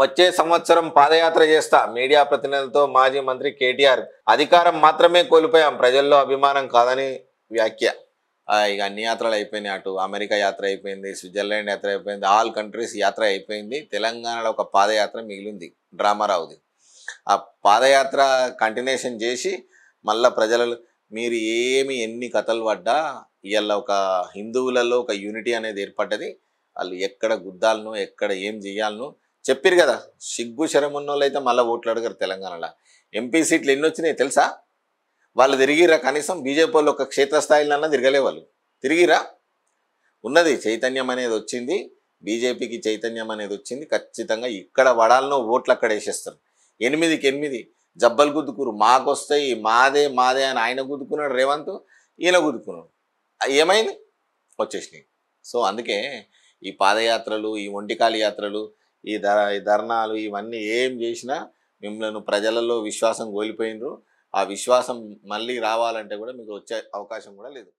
వచ్చే సంవత్సరం పాదయాత్ర చేస్తా మీడియా ప్రతినిధులతో మాజీ మంత్రి కేటీఆర్. అధికారం మాత్రమే కోల్పోయాం, ప్రజల్లో అభిమానం కాదని వ్యాఖ్య. ఇక అన్ని యాత్రలు అయిపోయినాయి. అటు అమెరికా యాత్ర అయిపోయింది, స్విట్జర్లాండ్ యాత్ర అయిపోయింది, ఆల్ కంట్రీస్ యాత్ర అయిపోయింది. తెలంగాణలో ఒక పాదయాత్ర మిగిలింది డ్రామారావుది. ఆ పాదయాత్ర కంటిన్యూషన్ చేసి మళ్ళా ప్రజలలో మీరు ఎన్ని కథలు పడ్డా ఇవాళ ఒక హిందువులలో ఒక యూనిటీ అనేది ఏర్పడ్డది. వాళ్ళు ఎక్కడ గుద్దాలను ఎక్కడ ఏం చేయాలను చెప్పారు కదా. సిగ్గు శరం ఉన్న వాళ్ళు అయితే మళ్ళీ ఓట్లు అడగరు. తెలంగాణలో ఎంపీ సీట్లు ఎన్ని వచ్చినాయి తెలుసా? వాళ్ళు తిరిగిరా? కనీసం బీజేపీ వాళ్ళు ఒక క్షేత్రస్థాయిలన్నా తిరగలే. వాళ్ళు తిరిగిరా? ఉన్నది చైతన్యం అనేది వచ్చింది, బీజేపీకి చైతన్యం అనేది వచ్చింది. ఖచ్చితంగా ఇక్కడ వడాలను ఓట్లు అక్కడ వేసేస్తారు. 8కి 8 జబ్బలు గుద్దుకురు. మాకొస్తాయి, మాదే మాదే అని ఆయన గుద్దుకున్నాడు రేవంత్, ఈయన గుద్దుకున్నాడు. ఏమైంది? వచ్చేసినాయి. సో అందుకే ఈ పాదయాత్రలు, ఈ ఒంటికాలి యాత్రలు, ఈ ధర్నాలు ఇవన్నీ ఏం చేసినా మిమ్మల్ని ప్రజలలో విశ్వాసం కోల్పోయినరు. ఆ విశ్వాసం మళ్ళీ రావాలంటే కూడా మీకు వచ్చే అవకాశం కూడా లేదు.